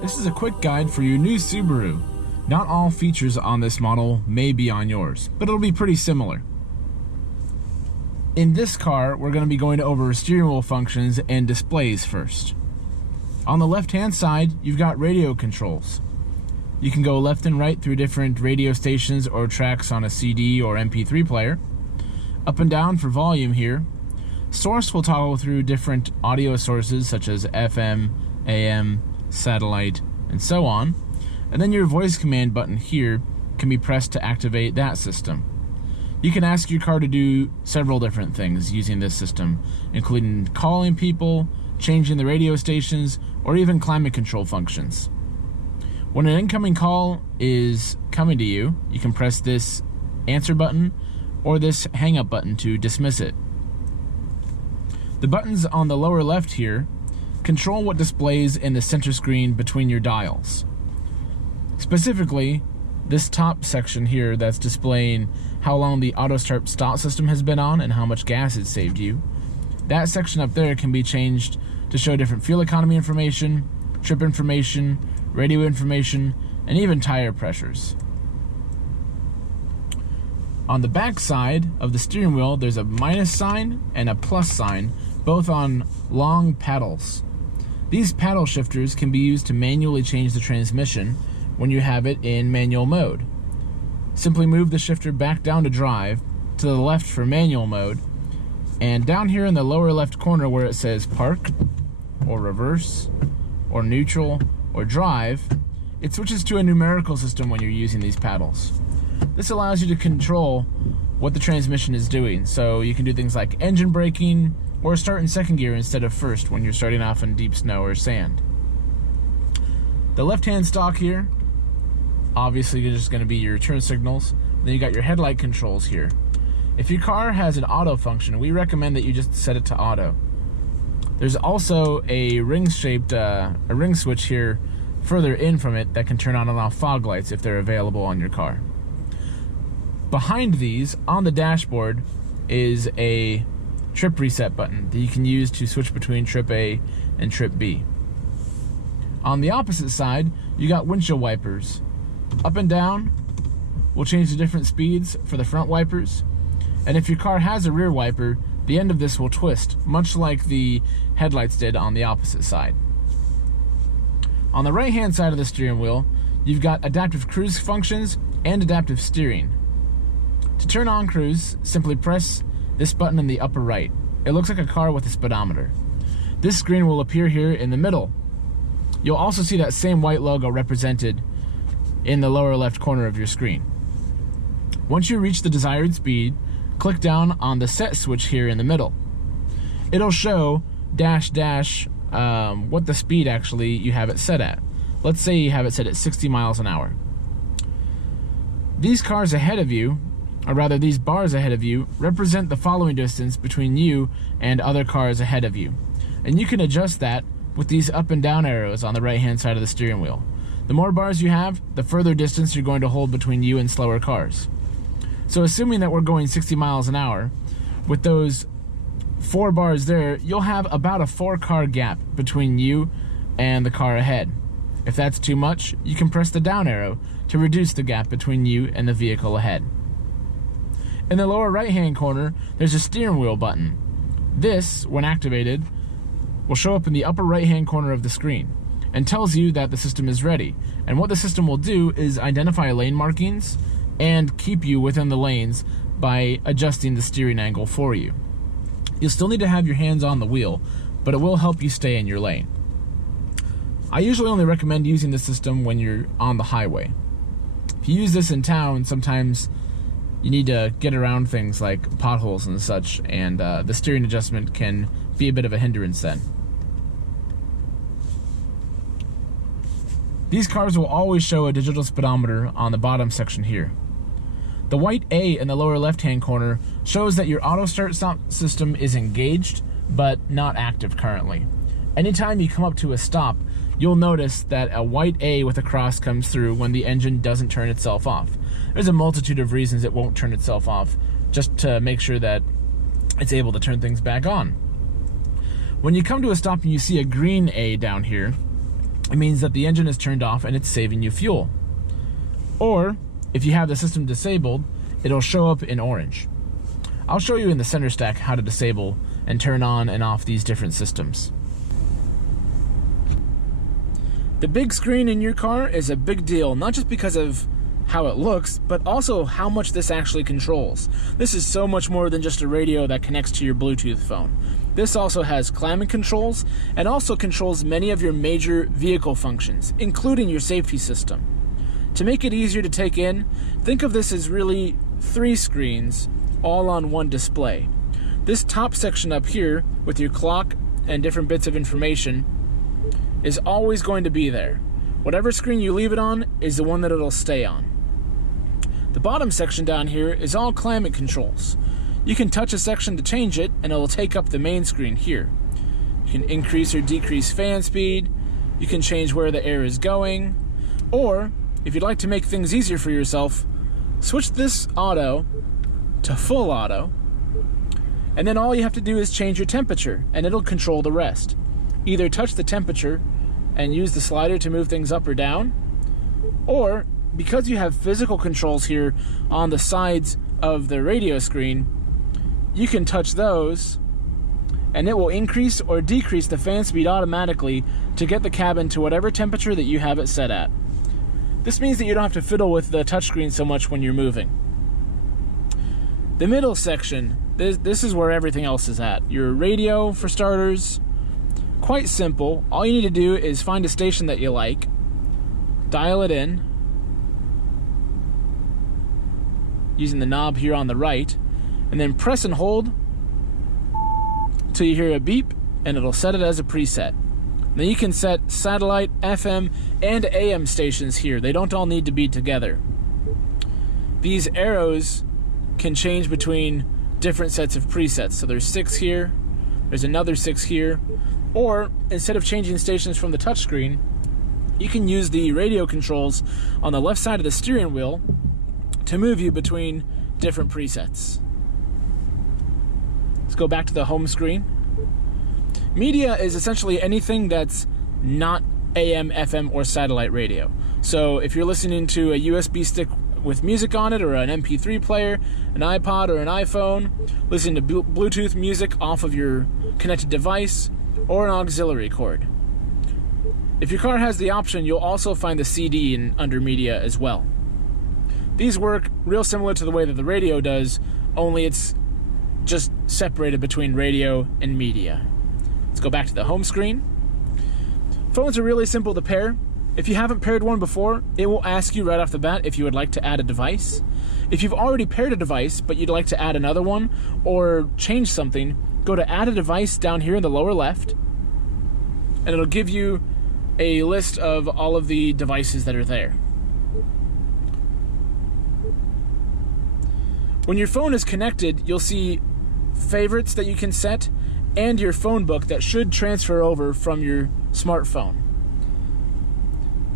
This is a quick guide for your new Subaru. Not all features on this model may be on yours, but it'll be pretty similar. In this car, we're going to be going over steering wheel functions and displays first. On the left-hand side, you've got radio controls. You can go left and right through different radio stations or tracks on a CD or MP3 player. Up and down for volume here. Source will toggle through different audio sources such as FM, AM, satellite, and so on. And then your voice command button here can be pressed to activate that system. You can ask your car to do several different things using this system, including calling people, changing the radio stations, or even climate control functions. When an incoming call is coming to you, you can press this answer button or this hang up button to dismiss it. The buttons on the lower left here control what displays in the center screen between your dials. Specifically, this top section here that's displaying how long the auto start stop system has been on and how much gas it saved you. That section up there can be changed to show different fuel economy information, trip information, radio information, and even tire pressures. On the back side of the steering wheel, there's a minus sign and a plus sign, both on long paddles. These paddle shifters can be used to manually change the transmission when you have it in manual mode. Simply move the shifter back down to drive, to the left for manual mode, and down here in the lower left corner where it says park, or reverse, or neutral, or drive, it switches to a numerical system when you're using these paddles. This allows you to control what the transmission is doing, so you can do things like engine braking, or start in second gear instead of first when you're starting off in deep snow or sand. The left-hand stalk here, obviously is just going to be your turn signals. Then you got your headlight controls here. If your car has an auto function, we recommend that you just set it to auto. There's also a ring-shaped ring switch here further in from it that can turn on and off fog lights if they're available on your car. Behind these, on the dashboard, is a trip reset button that you can use to switch between trip A and trip B. On the opposite side, you got windshield wipers. Up and down will change the different speeds for the front wipers. And if your car has a rear wiper, the end of this will twist, much like the headlights did on the opposite side. On the right-hand side of the steering wheel, you've got adaptive cruise functions and adaptive steering. To turn on cruise, simply press this button in the upper right. It looks like a car with a speedometer. This screen will appear here in the middle. You'll also see that same white logo represented in the lower left corner of your screen. Once you reach the desired speed, click down on the set switch here in the middle. It'll show what the speed actually you have it set at. Let's say you have it set at 60 miles an hour. These cars ahead of you, or rather these bars ahead of you, represent the following distance between you and other cars ahead of you. And you can adjust that with these up and down arrows on the right hand side of the steering wheel. The more bars you have, the further distance you're going to hold between you and slower cars. So assuming that we're going 60 miles an hour, with those 4 bars there, you'll have about a 4-car gap between you and the car ahead. If that's too much, you can press the down arrow to reduce the gap between you and the vehicle ahead. In the lower right-hand corner, there's a steering wheel button. This, when activated, will show up in the upper right-hand corner of the screen and tells you that the system is ready. And what the system will do is identify lane markings and keep you within the lanes by adjusting the steering angle for you. You'll still need to have your hands on the wheel, but it will help you stay in your lane. I usually only recommend using this system when you're on the highway. If you use this in town, sometimes you need to get around things like potholes and such, and the steering adjustment can be a bit of a hindrance then. These cars will always show a digital speedometer on the bottom section here. The white A in the lower left-hand corner shows that your auto start stop system is engaged, but not active currently. Anytime you come up to a stop, you'll notice that a white A with a cross comes through when the engine doesn't turn itself off. There's a multitude of reasons it won't turn itself off, just to make sure that it's able to turn things back on. When you come to a stop and you see a green A down here, it means that the engine is turned off and it's saving you fuel. Or, if you have the system disabled, it'll show up in orange. I'll show you in the center stack how to disable and turn on and off these different systems. The big screen in your car is a big deal, not just because of how it looks, but also how much this actually controls. This is so much more than just a radio that connects to your Bluetooth phone. This also has climate controls and also controls many of your major vehicle functions, including your safety system. To make it easier to take in, think of this as really 3 screens all on one display. This top section up here with your clock and different bits of information is always going to be there. Whatever screen you leave it on is the one that it'll stay on. The bottom section down here is all climate controls. You can touch a section to change it and it'll take up the main screen here. You can increase or decrease fan speed, you can change where the air is going, or if you'd like to make things easier for yourself, switch this auto to full auto, and then all you have to do is change your temperature and it'll control the rest. Either touch the temperature and use the slider to move things up or down, or because you have physical controls here on the sides of the radio screen, you can touch those and it will increase or decrease the fan speed automatically to get the cabin to whatever temperature that you have it set at. This means that you don't have to fiddle with the touchscreen so much when you're moving. The middle section, this is where everything else is at. Your radio, for starters, quite simple. All you need to do is find a station that you like, dial it in, using the knob here on the right, and then press and hold till you hear a beep, and it'll set it as a preset. Then you can set satellite, FM, and AM stations here. They don't all need to be together. These arrows can change between different sets of presets. So there's 6 here, there's another 6 here, or instead of changing stations from the touchscreen, you can use the radio controls on the left side of the steering wheel to move you between different presets. Let's go back to the home screen. Media is essentially anything that's not AM, FM, or satellite radio. So if you're listening to a USB stick with music on it, or an MP3 player, an iPod, or an iPhone, listening to Bluetooth music off of your connected device, or an auxiliary cord. If your car has the option, you'll also find the CD under media as well. These work real similar to the way that the radio does, only it's just separated between radio and media. Let's go back to the home screen. Phones are really simple to pair. If you haven't paired one before, it will ask you right off the bat if you would like to add a device. If you've already paired a device, but you'd like to add another one or change something, go to Add a Device down here in the lower left, and it'll give you a list of all of the devices that are there. When your phone is connected, you'll see favorites that you can set and your phone book that should transfer over from your smartphone.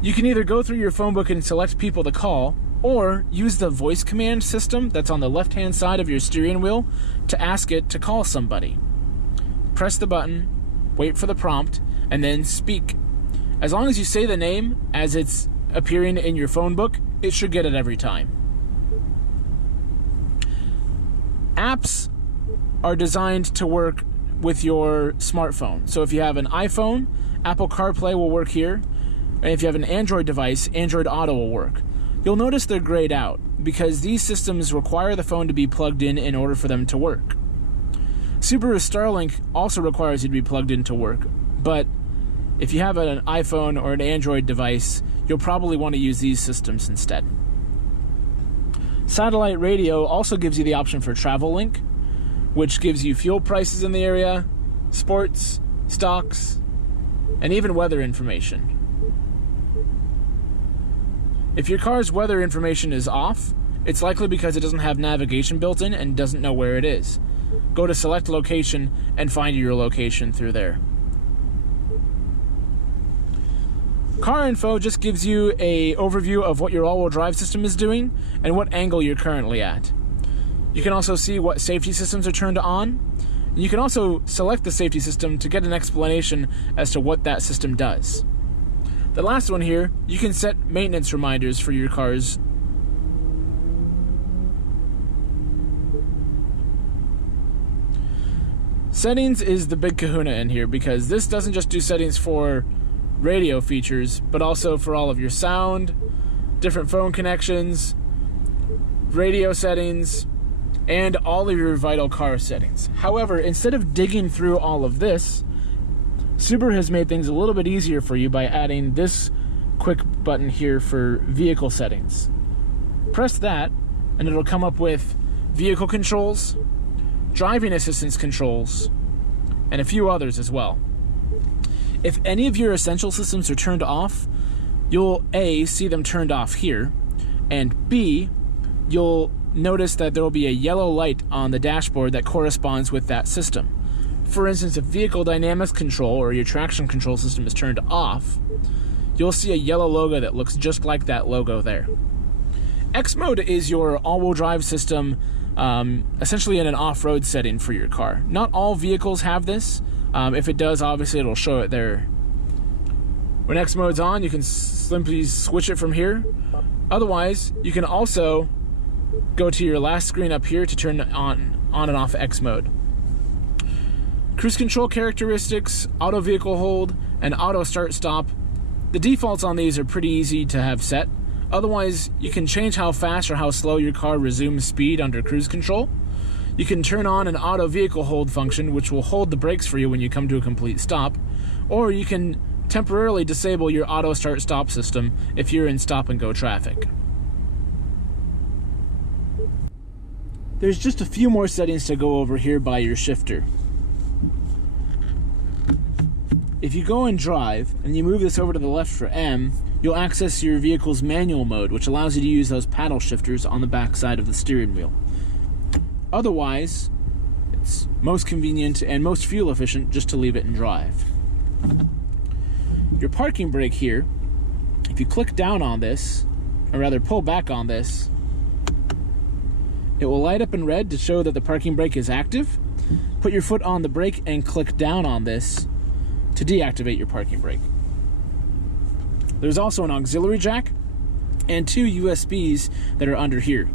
You can either go through your phone book and select people to call, or use the voice command system that's on the left-hand side of your steering wheel to ask it to call somebody. Press the button, wait for the prompt, and then speak. As long as you say the name as it's appearing in your phone book, it should get it every time. Apps are designed to work with your smartphone. So if you have an iPhone, Apple CarPlay will work here. And if you have an Android device, Android Auto will work. You'll notice they're grayed out because these systems require the phone to be plugged in order for them to work. Subaru Starlink also requires you to be plugged in to work, but if you have an iPhone or an Android device, you'll probably want to use these systems instead. Satellite radio also gives you the option for Travel Link, which gives you fuel prices in the area, sports, stocks, and even weather information. If your car's weather information is off, it's likely because it doesn't have navigation built in and doesn't know where it is. Go to Select Location and find your location through there. Car Info just gives you an overview of what your all-wheel drive system is doing and what angle you're currently at. You can also see what safety systems are turned on. And you can also select the safety system to get an explanation as to what that system does. The last one here, you can set maintenance reminders for your cars. Settings is the big kahuna in here because this doesn't just do settings for radio features, but also for all of your sound, different phone connections, radio settings, and all of your vital car settings. However, instead of digging through all of this, Subaru has made things a little bit easier for you by adding this quick button here for vehicle settings. Press that, and it'll come up with vehicle controls, driving assistance controls, and a few others as well. If any of your essential systems are turned off, you'll A, see them turned off here, and B, you'll notice that there will be a yellow light on the dashboard that corresponds with that system. For instance, if vehicle dynamics control or your traction control system is turned off, you'll see a yellow logo that looks just like that logo there. X mode is your all-wheel drive system, essentially in an off-road setting for your car. Not all vehicles have this. If it does, obviously it'll show it there. When X mode's on, you can simply switch it from here. Otherwise, you can also go to your last screen up here to turn on and off X mode. Cruise control characteristics, auto vehicle hold, and auto start stop. The defaults on these are pretty easy to have set. Otherwise, you can change how fast or how slow your car resumes speed under cruise control. You can turn on an auto vehicle hold function, which will hold the brakes for you when you come to a complete stop. Or you can temporarily disable your auto start stop system if you're in stop and go traffic. There's just a few more settings to go over here by your shifter. If you go and drive, and you move this over to the left for M, you'll access your vehicle's manual mode, which allows you to use those paddle shifters on the back side of the steering wheel. Otherwise, it's most convenient and most fuel efficient just to leave it in drive. Your parking brake here, if you click down on this, or rather pull back on this, it will light up in red to show that the parking brake is active. Put your foot on the brake and click down on this to deactivate your parking brake. There's also an auxiliary jack and 2 USBs that are under here.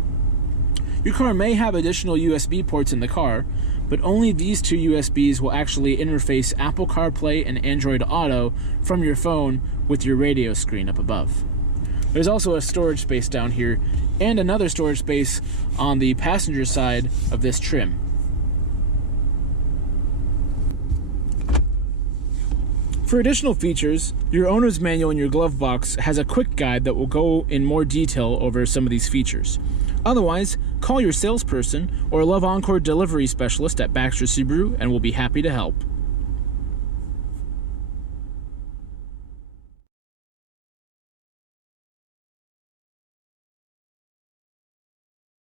Your car may have additional USB ports in the car, but only these 2 USBs will actually interface Apple CarPlay and Android Auto from your phone with your radio screen up above. There's also a storage space down here and another storage space on the passenger side of this trim. For additional features, your owner's manual in your glove box has a quick guide that will go in more detail over some of these features. Otherwise, call your salesperson or Love Encore delivery specialist at Baxter Subaru and we'll be happy to help.